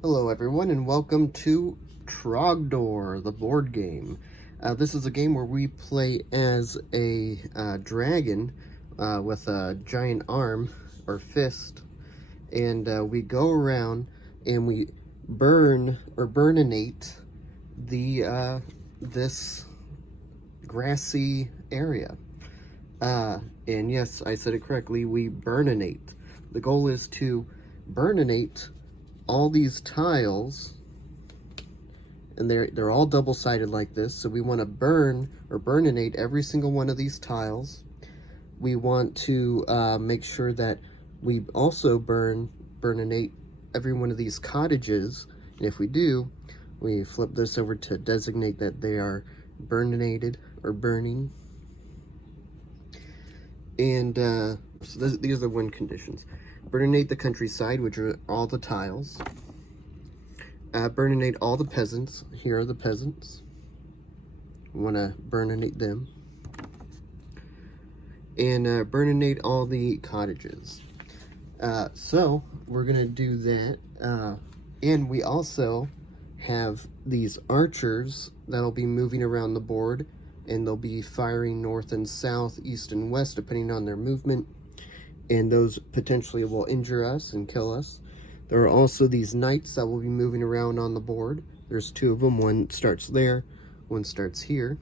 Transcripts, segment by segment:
Hello everyone and welcome to Trogdor, the board game. This is a game where we play as a dragon with a giant arm or fist, and we go around and we burn or burninate the this grassy area. And yes, I said it correctly, we burninate. The goal is to burninate all these tiles, and they're all double-sided like this, so we want to burn or burninate every single one of these tiles. We want to make sure that we also burninate every one of these cottages, and if we do, we flip this over to designate that they are burninated or burning. And so these are the win conditions. Burninate the countryside, which are all the tiles. Burninate all the peasants. Here are the peasants. We want to burninate them. And burninate all the cottages. So we're going to do that. And we also have these archers that'll be moving around the board, and they'll be firing north and south, east and west, depending on their movement. And those potentially will injure us and kill us. There are also these knights that will be moving around on the board. There's two of them. One starts there, one starts here.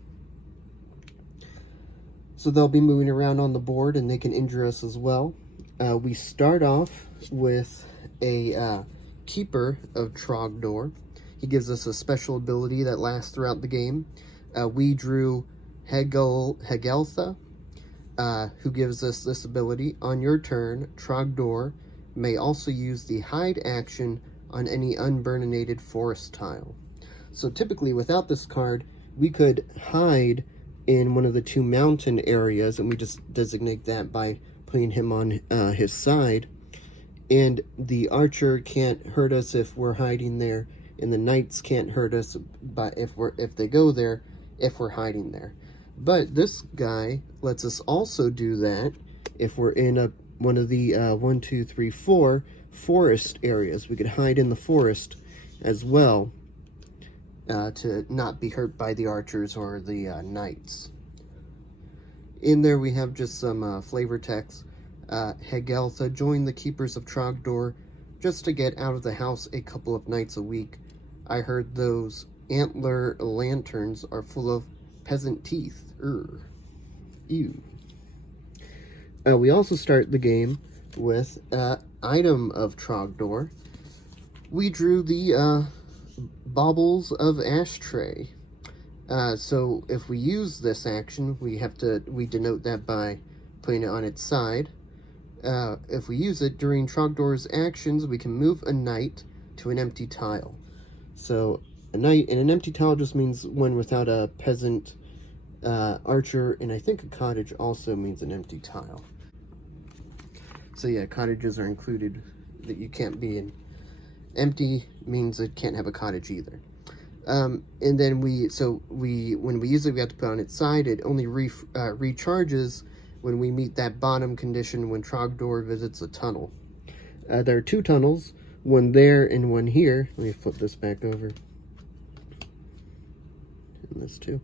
So they'll be moving around on the board and they can injure us as well. We start off with a keeper of Trogdor. He gives us a special ability that lasts throughout the game. We drew Hegeltha, who gives us this ability. On your turn, Trogdor may also use the hide action on any unburninated forest tile. So typically, without this card, we could hide in one of the two mountain areas, and we just designate that by putting him on his side. And the archer can't hurt us if we're hiding there, and the knights can't hurt us if they go there, if we're hiding there. But this guy lets us also do that if we're in one of the 1, 2, 3, 4 forest areas. We could hide in the forest as well to not be hurt by the archers or the knights. In there we have just some flavor text. Hegeltha, join the keepers of Trogdor just to get out of the house a couple of nights a week. I heard those antler lanterns are full of peasant teeth. Ew. We also start the game with item of Trogdor. We drew the baubles of ashtray. So if we use this action, we denote that by putting it on its side. If we use it during Trogdor's actions, we can move a knight to an empty tile. So a knight in an empty tile just means one without a peasant, archer, and I think a cottage also means an empty tile. So yeah, cottages are included that you can't be in. Empty means it can't have a cottage either. And then when we use it, we have to put it on its side. It only recharges when we meet that bottom condition when Trogdor visits a tunnel. There are two tunnels, one there and one here. Let me flip this back over. And this too.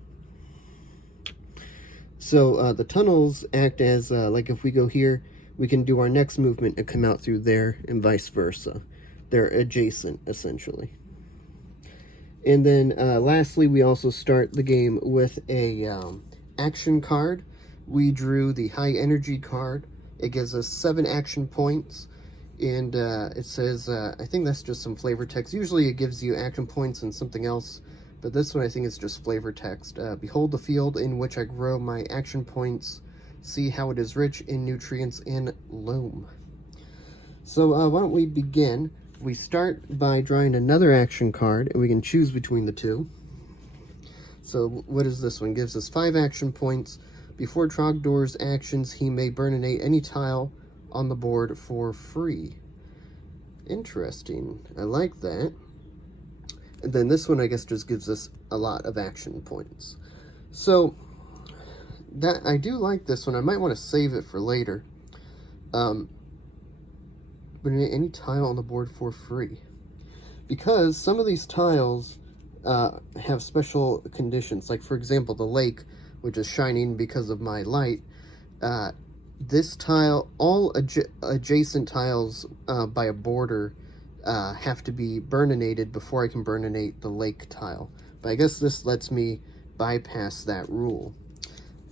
So the tunnels act as, like if we go here, we can do our next movement and come out through there, and vice versa. They're adjacent, essentially. And then lastly, we also start the game with a action card. We drew the high energy card. It gives us 7 action points, and it says, I think that's just some flavor text. Usually it gives you action points and something else, but this one I think is just flavor text. Behold the field in which I grow my action points. See how it is rich in nutrients and loam. So why don't we begin? We start by drawing another action card, and we can choose between the two. So what is this one? Gives us 5 action points. Before Trogdor's actions, he may burninate any tile on the board for free. Interesting. I like that. And then this one, I guess, just gives us a lot of action points. So that I do like this one. I might want to save it for later. But any tile on the board for free. because some of these tiles have special conditions. Like, for example, the lake, which is shining because of my light. This tile, all adjacent tiles by a border have to be burninated before I can burninate the lake tile. But I guess this lets me bypass that rule.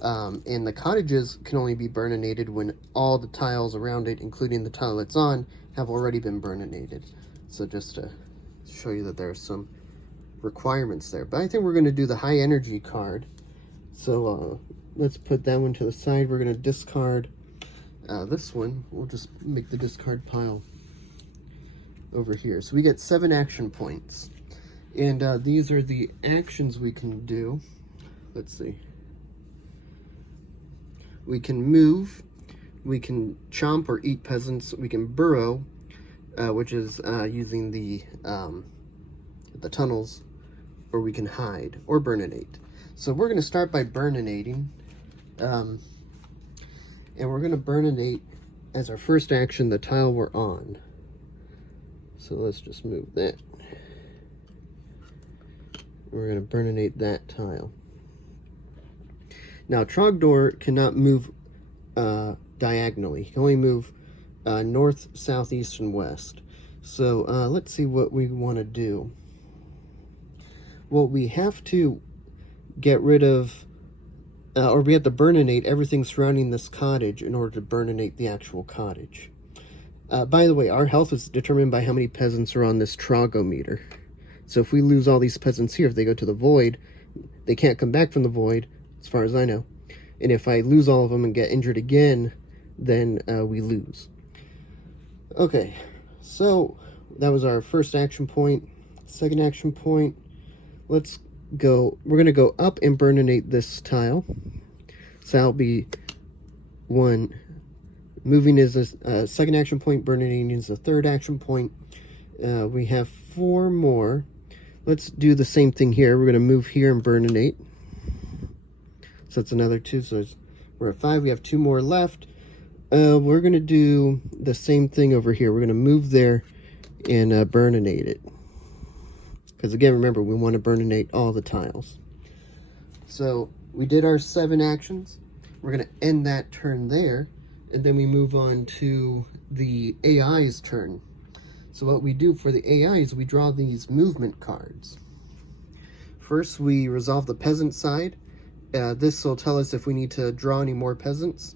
And the cottages can only be burninated when all the tiles around it, including the tile it's on, have already been burninated. So just to show you that there are some requirements there. But I think we're going to do the high energy card. So let's put that one to the side. We're going to discard this one. We'll just make the discard pile over here. So we get 7 action points. And these are the actions we can do. Let's see. We can move, we can chomp or eat peasants, we can burrow, which is using the tunnels, or we can hide or burninate. So we're going to start by burninating, and we're going to burninate as our first action the tile we're on. So let's just move that. We're going to burninate that tile. Now, Trogdor cannot move diagonally. He can only move north, south, east, and west. So let's see what we want to do. Well, we have to get rid of, or we have to burninate everything surrounding this cottage in order to burninate the actual cottage. By the way, our health is determined by how many peasants are on this trogometer. So if we lose all these peasants here, if they go to the void, they can't come back from the void, as far as I know. And if I lose all of them and get injured again, then we lose. Okay, so that was our first action point. Second action point, let's go, we're going to go up and burninate this tile. So that'll be 1. Moving is a second action point, burninating is the third action point. We have 4 more. Let's do the same thing here. We're going to move here and burninate. So that's another 2. So we're at 5. We have 2 more left. We're going to do the same thing over here. We're going to move there and burninate it. Because again, remember, we want to burninate all the tiles. So we did our 7 actions. We're going to end that turn there. And then we move on to the AI's turn. So what we do for the AI is we draw these movement cards. First, we resolve the peasant side. This will tell us if we need to draw any more peasants.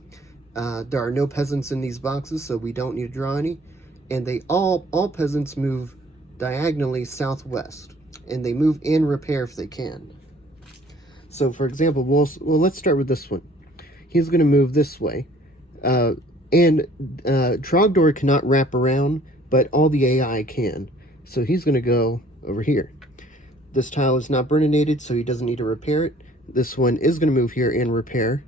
There are no peasants in these boxes, so we don't need to draw any. And they all peasants move diagonally southwest, and they move and repair if they can. So, for example, let's start with this one. He's going to move this way, and Trogdor cannot wrap around, but all the AI can. So he's going to go over here. This tile is not burninated, so he doesn't need to repair it. This one is going to move here and repair.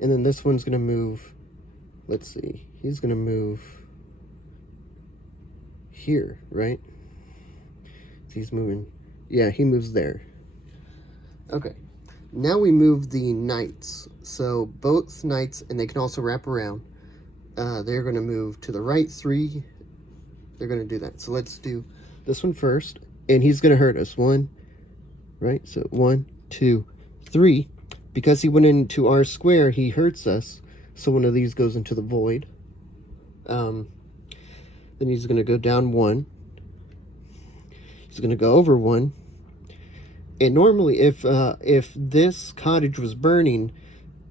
And then this one's going to move, let's see, he's going to move here, right? He's moving, yeah, he moves there. Okay, now we move the knights. So both knights, and they can also wrap around, they're going to move to the right 3. They're going to do that. So let's do this one first, and he's going to hurt us. 1, right? So 1, 2, 3. Because he went into our square, he hurts us. So one of these goes into the void. Then he's going to go down 1. He's going to go over 1. And normally, if this cottage was burning,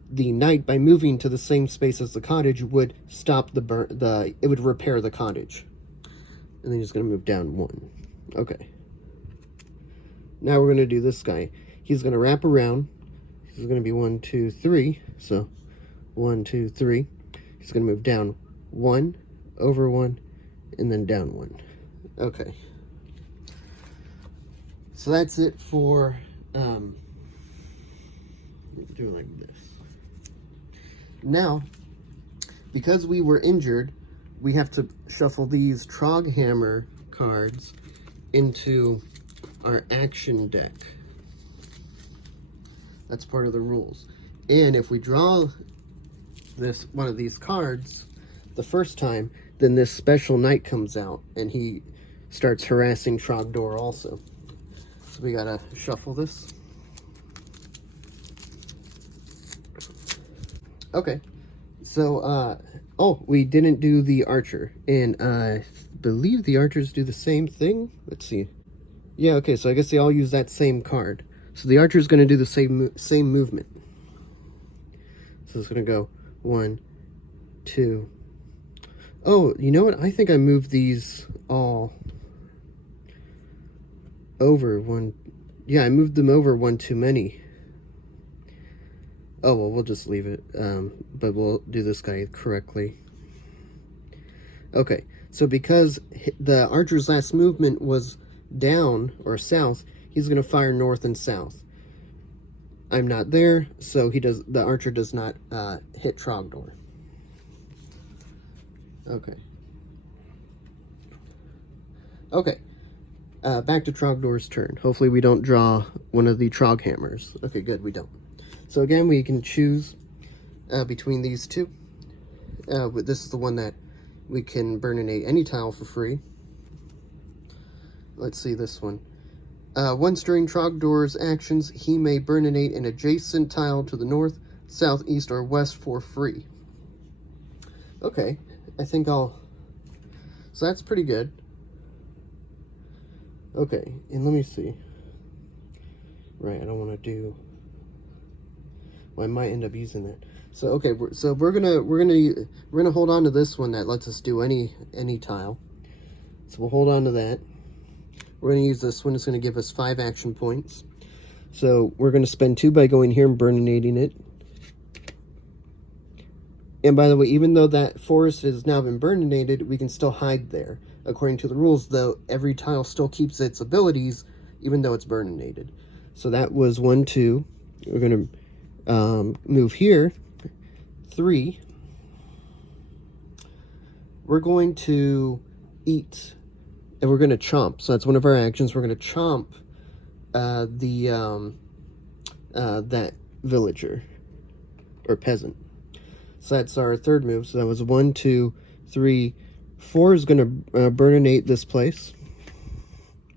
the knight, by moving to the same space as the cottage, would stop it would repair the cottage. And then he's going to move down 1. Okay. Now we're going to do this guy. He's going to wrap around. He's going to be 1, 2, 3. So 1, 2, 3. He's going to move down 1, over 1, and then down 1. Okay. So that's it for do it like this. Now, because we were injured, we have to shuffle these Troghammer cards into our action deck. That's part of the rules. And if we draw this one of these cards the first time, then this special knight comes out and he starts harassing Trogdor also. So we gotta shuffle this. Okay, so oh, we didn't do the archer, and I believe the archers do the same thing. Let's see. Yeah, okay, so I guess they all use that same card. So the archer's gonna do the same movement. So it's gonna go 1, 2. Oh, you know what? I think I moved these all over one. Yeah, I moved them over one too many. Oh, well, we'll just leave it, but we'll do this guy correctly. Okay, so because the archer's last movement was down or south, he's going to fire north and south. I'm not there, so the archer does not hit Trogdor. Okay. Okay. Back to Trogdor's turn. Hopefully we don't draw one of the Trog hammers. Okay, good, we don't. So again, we can choose between these two. This is the one that we can burninate any tile for free. Let's see this one. Once during Trogdor's actions, he may burninate an adjacent tile to the north, south, east, or west for free. Okay, I think I'll... So that's pretty good. Okay, and let me see. Right, I don't want to do... Well, I might end up using that. So okay, we're gonna hold on to this one that lets us do any tile. So we'll hold on to that. We're gonna use this one. It's gonna give us 5 action points. So we're gonna spend 2 by going here and burninating it. And by the way, even though that forest has now been burninated, we can still hide there. According to the rules, though, every tile still keeps its abilities, even though it's burninated. So that was 1, 2. We're gonna move here, 3. We're going to eat, and we're going to chomp. So that's one of our actions. We're going to chomp that villager or peasant. So that's our third move. So that was 1, 2, 3, 4 is going to burninate this place.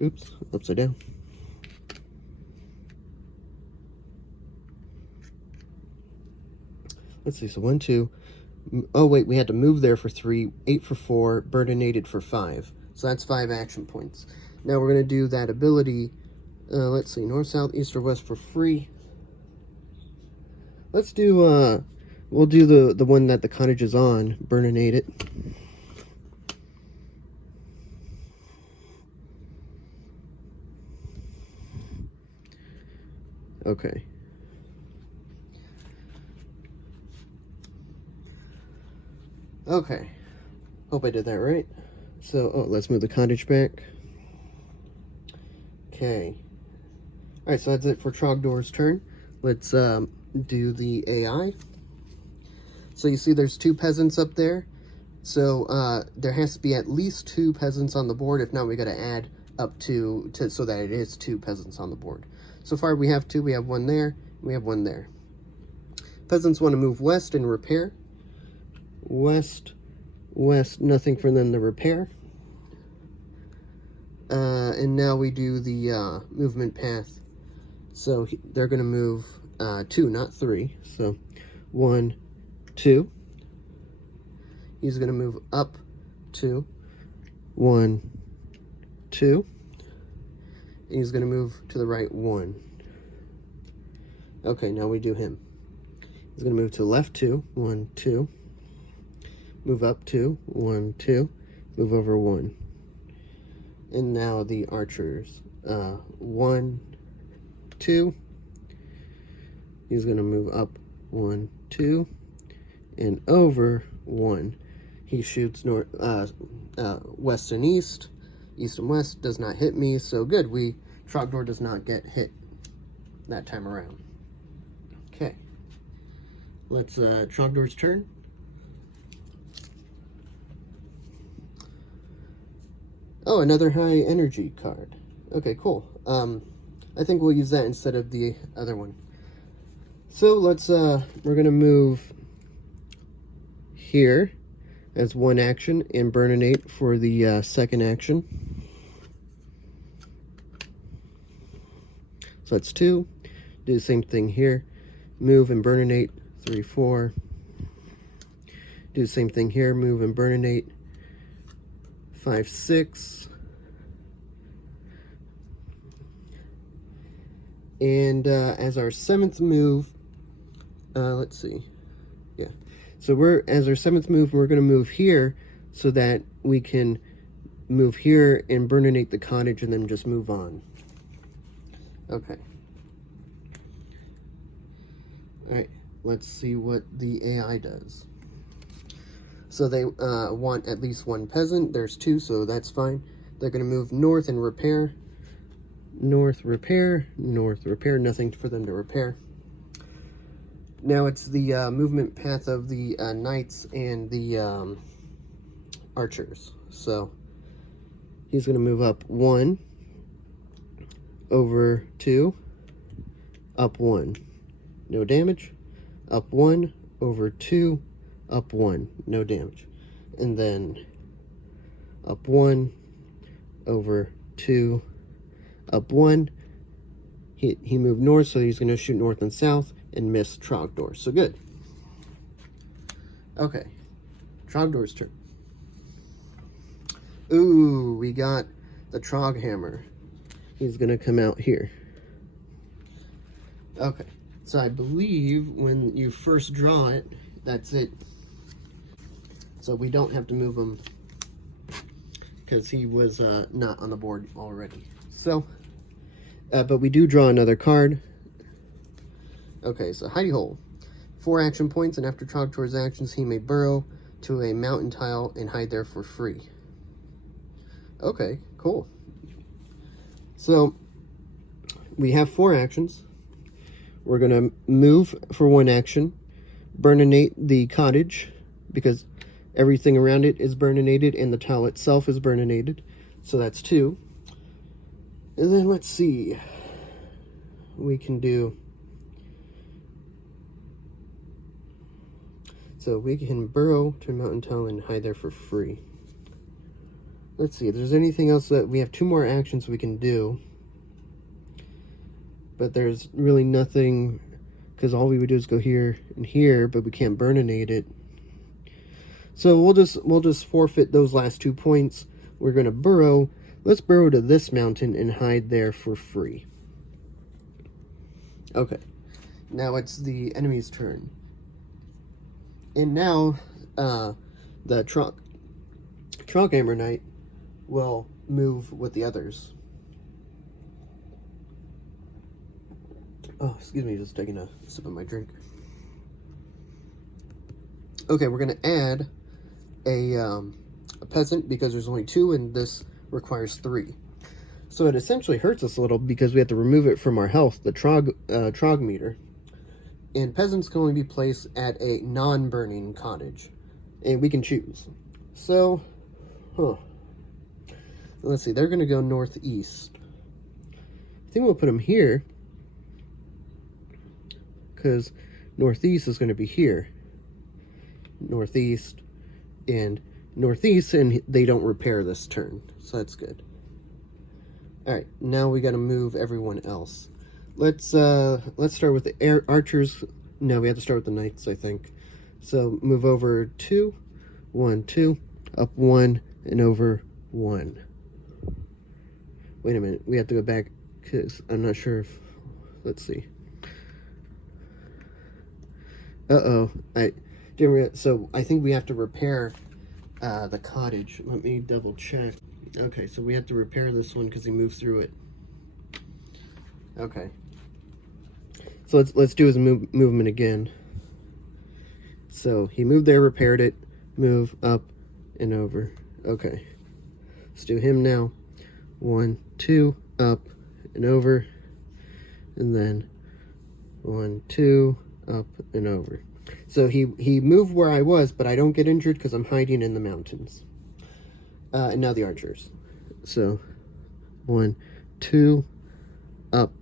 Oops, upside down. Let's see, so 1, 2. Oh, wait, we had to move there for 3, 8 for 4, burninated for 5. So that's 5 action points. Now we're going to do that ability, let's see, north, south, east, or west for free. Let's do, we'll do the one that the cottage is on, burninate it. Okay. Okay, hope I did that right. So, oh, let's move the cottage back. Okay. Alright, so that's it for Trogdor's turn. Let's do the AI. So you see there's 2 peasants up there. So there has to be at least 2 peasants on the board. If not, we gotta add up to so that it is 2 peasants on the board. So far we have 2, we have 1 there, we have 1 there. Peasants want to move west and repair. West, nothing for them to repair. And now we do the movement path. So they're going to move 2, not 3. So 1, 2. He's going to move up 2. 1, 2. And he's going to move to the right 1. Okay, now we do him. He's going to move to the left 2. 1, 2. Move up 2, 1, 2, move over 1. And now the archers, 1, 2. He's going to move up 1, 2, and over 1. He shoots north, west and east. East and west does not hit me, so good. Trogdor does not get hit that time around. Okay. Let's, Trogdor's turn. Oh, another high energy card. Okay, cool. I think we'll use that instead of the other one. So let's, we're gonna move here as one action and burninate for the second action. So that's 2. Do the same thing here. Move and burninate 3, 4. Do the same thing here. Move and burninate 5, 6. And as our 7th move, let's see. Yeah. So as our 7th move, we're going to move here so that we can move here and burninate the cottage and then just move on. Okay. Alright, let's see what the AI does. So they want at least 1 peasant. There's 2, so that's fine. They're going to move north and repair. North, repair, north, repair. Nothing for them to repair. Now it's the movement path of the knights and the archers. So he's going to move up 1, over 2, up 1. No damage. Up 1, over 2, up 1. No damage. And then up 1, over 2, up 1. He moved north, so he's going to shoot north and south and miss Trogdor. So good. Okay. Trogdor's turn. Ooh, we got the Trog hammer. He's going to come out here. Okay. So I believe when you first draw it, that's it. So we don't have to move him because he was not on the board already. So, but we do draw another card. Okay, so hidey hole. 4 action points, and after Trogdor's actions, he may burrow to a mountain tile and hide there for free. Okay, cool. So we have 4 actions. We're going to move for 1 action, burninate the cottage, because everything around it is burninated and the tile itself is burninated. So that's 2. And then let's see. We can do... So we can burrow to a mountain tile and hide there for free. Let's see if there's anything else that... We have 2 more actions we can do. But there's really nothing, because all we would do is go here and here, but we can't burninate it. So we'll just forfeit those last 2 points. We're going to burrow. Let's burrow to this mountain and hide there for free. Okay. Now it's the enemy's turn. And now the Troghammer Knight will move with the others. Oh, excuse me, just taking a sip of my drink. Okay, we're going to add a peasant because there's only 2 and this requires 3. So it essentially hurts us a little because we have to remove it from our health, the Trog meter. And peasants can only be placed at a non-burning cottage. And we can choose. So, let's see, they're going to go northeast. I think we'll put them here, because northeast is going to be here. Northeast and northeast, and they don't repair this turn. So that's good. Alright, now we got to move everyone else. Let's start with the archers. No, we have to start with the knights, I think. So move over 2, 1, 2, up 1, and over 1. Wait a minute, we have to go back because I'm not sure if... Let's see. Uh-oh, I didn't so I think we have to repair the cottage. Let me double check. Okay, so we have to repair this one because he moved through it. Okay. So let's do his movement again. So he moved there, repaired it, move up and over. Okay. Let's do him now. 1, 2, up and over. And then 1, 2, up and over. So he moved where I was, but I don't get injured because I'm hiding in the mountains. And now the archers. So 1, 2, up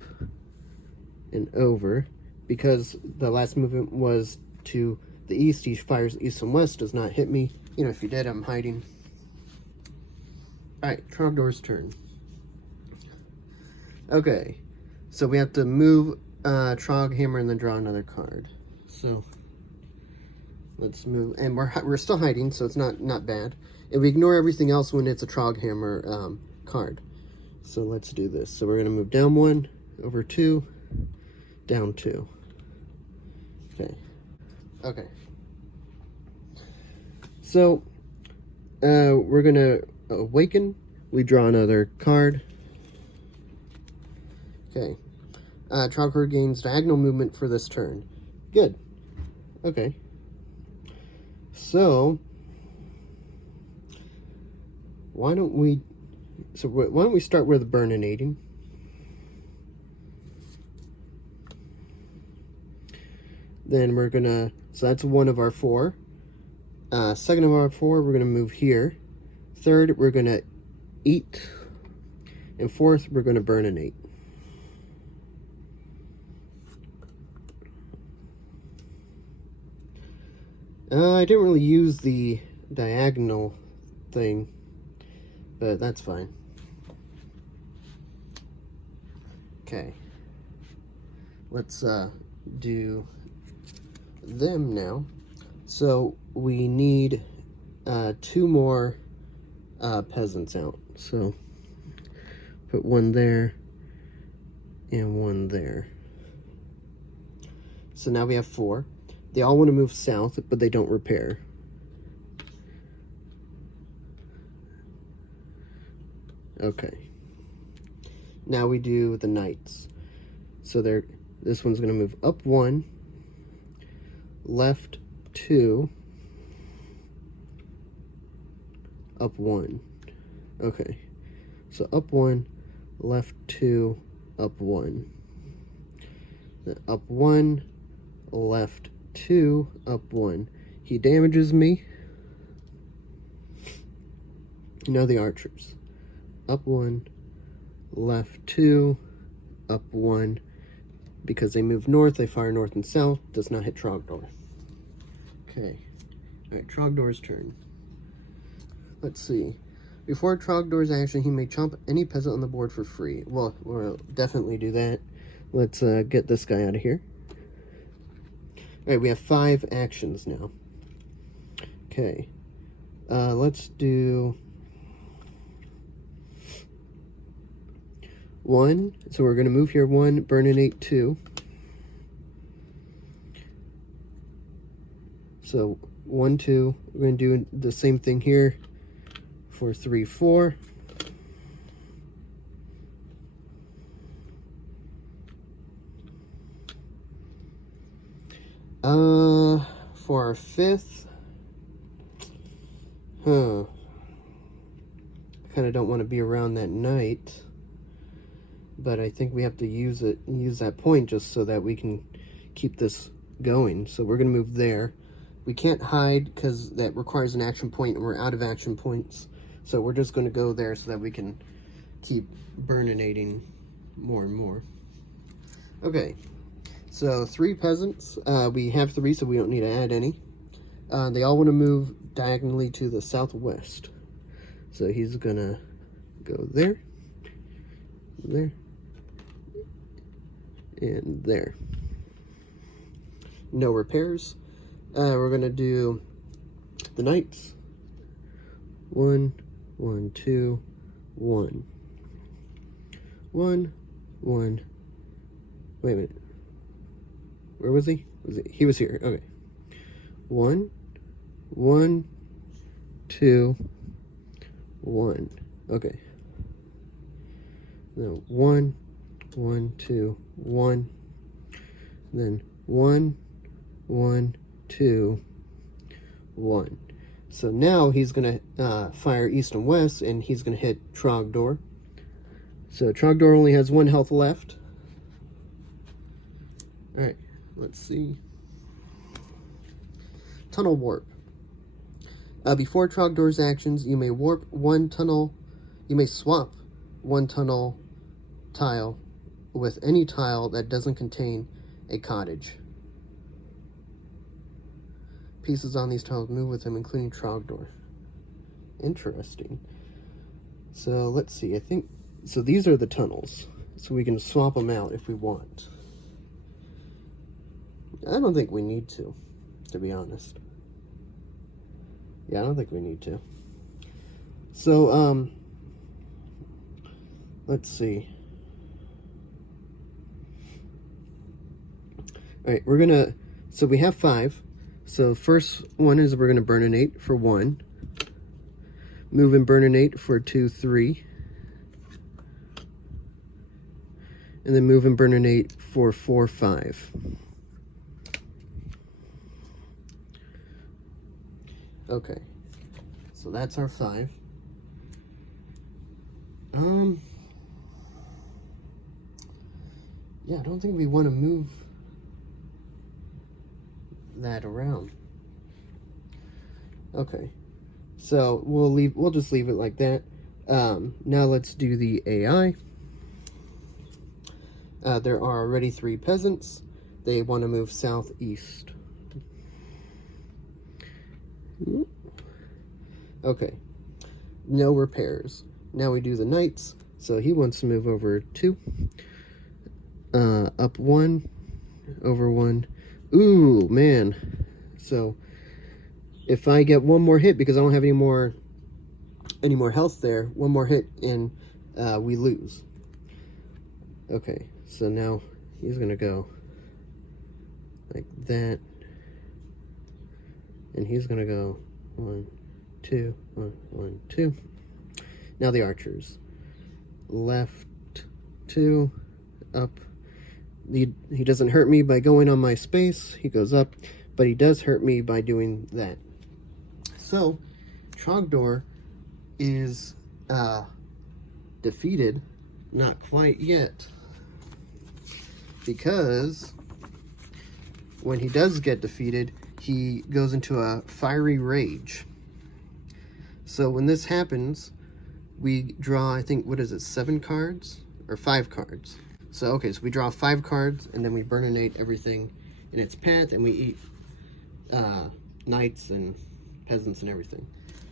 and over, because the last movement was to the east, he fires east and west, does not hit me. You know, if he did, I'm hiding. Alright, Trogdor's turn. Okay, so we have to move Trog Hammer and then draw another card. So let's move, and we're still hiding, so it's not bad. And we ignore everything else when it's a Trog Hammer card. So let's do this. So we're gonna move down 1, over 2, down 2. Okay. So we're gonna awaken. We draw another card. Okay. Trogdor gains diagonal movement for this turn. Good. Okay. So why don't we start with burninating? Then we're gonna, so that's one of our 4. Second of our 4, we're gonna move here. Third, we're gonna eat. And fourth, we're gonna burninate. I didn't really use the diagonal thing, but that's fine. Okay. Let's do them now. So we need 2 more peasants out. So put 1 there and 1 there. So now we have 4. They all want to move south, but they don't repair. Okay. Now we do the knights. So this one's going to move up 1, left 2, up 1. Okay. So up 1, left 2, up 1. Then up 1, left 2, up 1. He damages me. Now the archers. Up 1, left 2, up 1. Because they move north, they fire north and south. Does not hit Trogdor. Okay. Alright, Trogdor's turn. Let's see. Before Trogdor's action, he may chomp any peasant on the board for free. Well, we'll definitely do that. Let's get this guy out of here. Alright, we have 5 actions now. Okay. Let's do 1. So we're going to move here 1, burninate 2. So 1, 2. We're going to do the same thing here for 3, 4. For our 5th, I kind of don't want to be around that knight, but I think we have to use that point just so that we can keep this going. So we're going to move there. We can't hide because that requires an action point, and we're out of action points. So we're just going to go there so that we can keep burninating more and more. Okay. So 3 peasants. We have 3, so we don't need to add any. They all want to move diagonally to the southwest. So he's gonna go there, there, and there. No repairs. We're gonna do the knights. 1, 1, 2, 1. 1, 1. Wait a minute. Where was he? He was here. Okay. 1, 1, 2, 1. Okay. Now 1, 1, 2, 1. Then 1, 1, 2, 1. So now he's gonna fire east and west, and he's gonna hit Trogdor. So Trogdor only has 1 health left. All right. Let's see. Tunnel warp. Before Trogdor's actions, you may warp 1 tunnel. You may swap 1 tunnel tile with any tile that doesn't contain a cottage. pieces on these tiles move with him, including Trogdor. Interesting. So let's see. I think so. These are the tunnels, so we can swap them out if we want. I don't think we need to be honest. Yeah, I don't think we need to. So let's see. All right, we're gonna. So we have 5. So first one is we're gonna burninate for 1. Move and burninate for 2, 3. And then move and burninate for 4, 5. Okay. So that's our 5. Yeah, I don't think we want to move that around. Okay. So we'll just leave it like that. Now let's do the AI. There are already 3 peasants. They want to move southeast. Okay. No repairs. Now we do the knights. So he wants to move over 2. Up 1. Over 1. Ooh, man. So if I get one more hit, because I don't have any more health there, one more hit and we lose. Okay, so now he's gonna go like that, and he's gonna go 1, 2, 1, 1, 2. Now the archers. Left 2, up. He doesn't hurt me by going on my space. He goes up, but he does hurt me by doing that. So, Trogdor is defeated. Not quite yet. Because when he does get defeated, he goes into a fiery rage. So when this happens, we draw, I think, what is it, 7 cards? Or 5 cards. So, okay, so we draw 5 cards, and then we burninate everything in its path, and we eat knights and peasants and everything.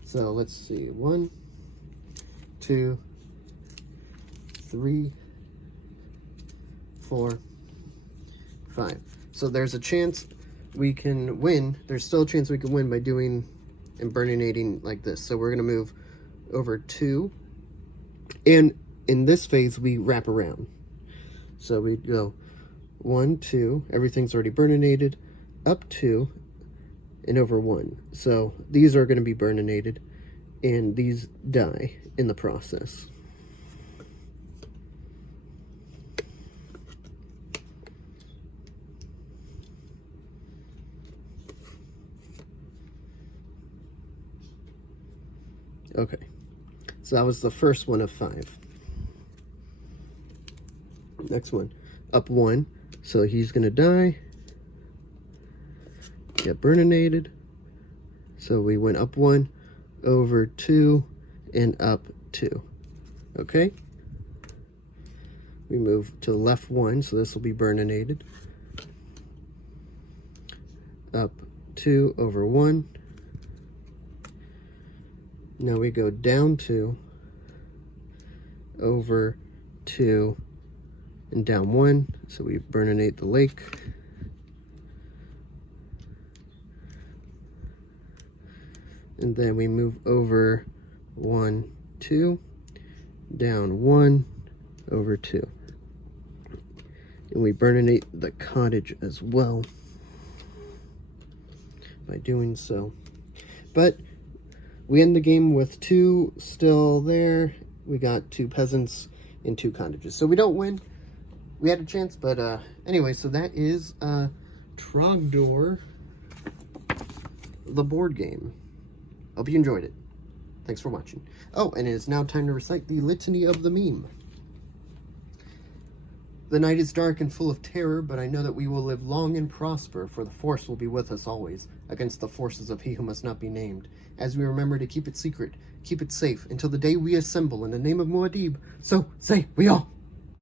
So, let's see. 1, 2, 3, 4, 5. So there's a chance we can win. There's still a chance we can win by doing and burninating like this. So we're going to move over 2. And in this phase, we wrap around. So we go 1, 2, everything's already burninated, up 2, and over 1. So these are going to be burninated, and these die in the process. Okay, so that was the first one of 5. Next one, up 1, so he's gonna die, get burninated. So we went up 1, over 2, and up 2. Okay, we move to the left 1, so this will be burninated. Up 2, over 1. Now we go down 2, over 2, and down 1, so we burninate the lake. And then we move over 1, 2, down 1, over 2. And we burninate the cottage as well by doing so. But we end the game with 2 still there. We got 2 peasants and 2 cottages. So we don't win. We had a chance, but anyway, so that is Trogdor, the board game. Hope you enjoyed it. Thanks for watching. Oh, and it is now time to recite the litany of the meme. The night is dark and full of terror, but I know that we will live long and prosper, for the Force will be with us always, against the forces of he who must not be named, as we remember to keep it secret, keep it safe, until the day we assemble in the name of Muad'Dib. So say we all.